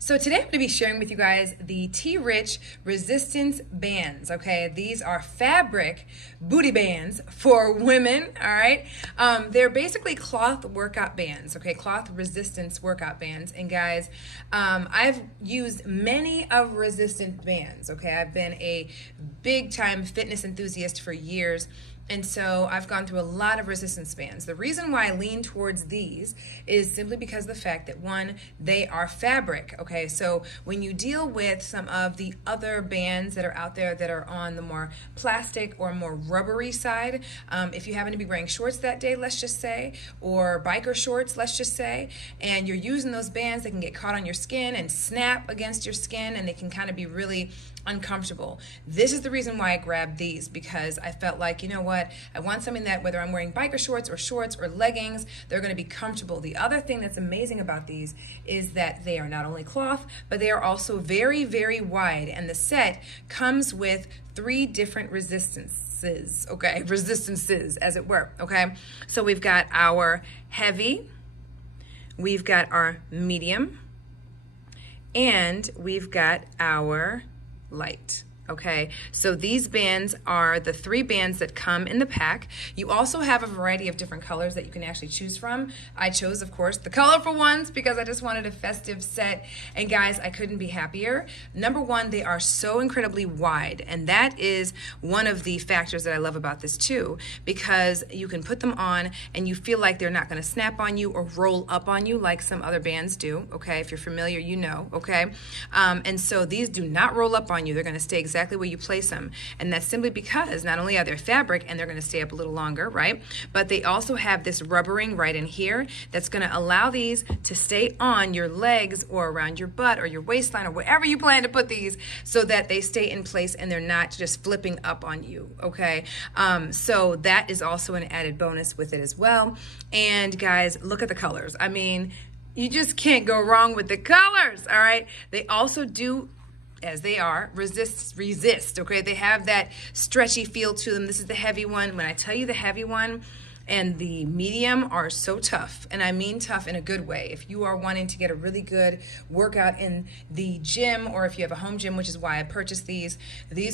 So today I'm going to be sharing with you guys the T-Rich resistance bands. Okay, these are fabric booty bands for women. All right, they're basically cloth workout bands. Okay, cloth resistance workout bands. And guys, I've used many of resistant bands. Okay, I've been a big time fitness enthusiast for years. And so I've gone through a lot of resistance bands. The reason why I lean towards these is simply because of the fact that, one, they are fabric. Okay, so when you deal with some of the other bands that are out there that are on the more plastic or more rubbery side, if you happen to be wearing shorts that day, let's just say, or biker shorts, let's just say, and you're using those bands, they can get caught on your skin and snap against your skin, and they can kind of be really uncomfortable. This is the reason why I grabbed these, because I felt like, you know what, I want something that whether I'm wearing biker shorts or leggings, they're going to be comfortable. The other thing that's amazing about these is that they are not only cloth, but they are also very, very wide, and the set comes with 3 different resistances, okay, resistances as it were, okay? So we've got our heavy, we've got our medium, and we've got our light. Okay, so these bands are the 3 bands that come in the pack. You also have a variety of different colors that you can actually choose from. I chose, of course, the colorful ones because I just wanted a festive set. And guys, I couldn't be happier. Number one, they are so incredibly wide. And that is one of the factors that I love about this too, because you can put them on and you feel like they're not going to snap on you or roll up on you like some other bands do. Okay, if you're familiar, you know. Okay, and so these do not roll up on you. They're going to stay exactly where you place them, and that's simply because not only are they fabric and they're going to stay up a little longer, right, but they also have this rubbering right in here that's going to allow these to stay on your legs or around your butt or your waistline or wherever you plan to put these, so that they stay in place and they're not just flipping up on you. Okay, so that is also an added bonus with it as well. And guys, look at the colors. I mean, you just can't go wrong with the colors. All right, they also do, as they are, resist, okay? They have that stretchy feel to them. This is the heavy one. When I tell you the heavy one and the medium are so tough, and I mean tough in a good way. If you are wanting to get a really good workout in the gym, or if you have a home gym, which is why I purchased these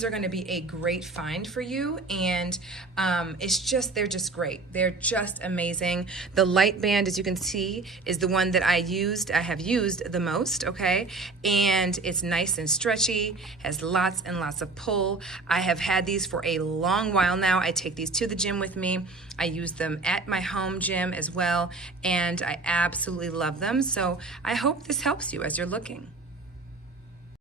are going to be a great find for you. And they're just great. They're just amazing. The light band, as you can see, is the one that I have used the most, okay? And it's nice and stretchy, has lots and lots of pull. I have had these for a long while now. I take these to the gym with me. I use them at my home gym as well, and I absolutely love them. So I hope this helps you as you're looking.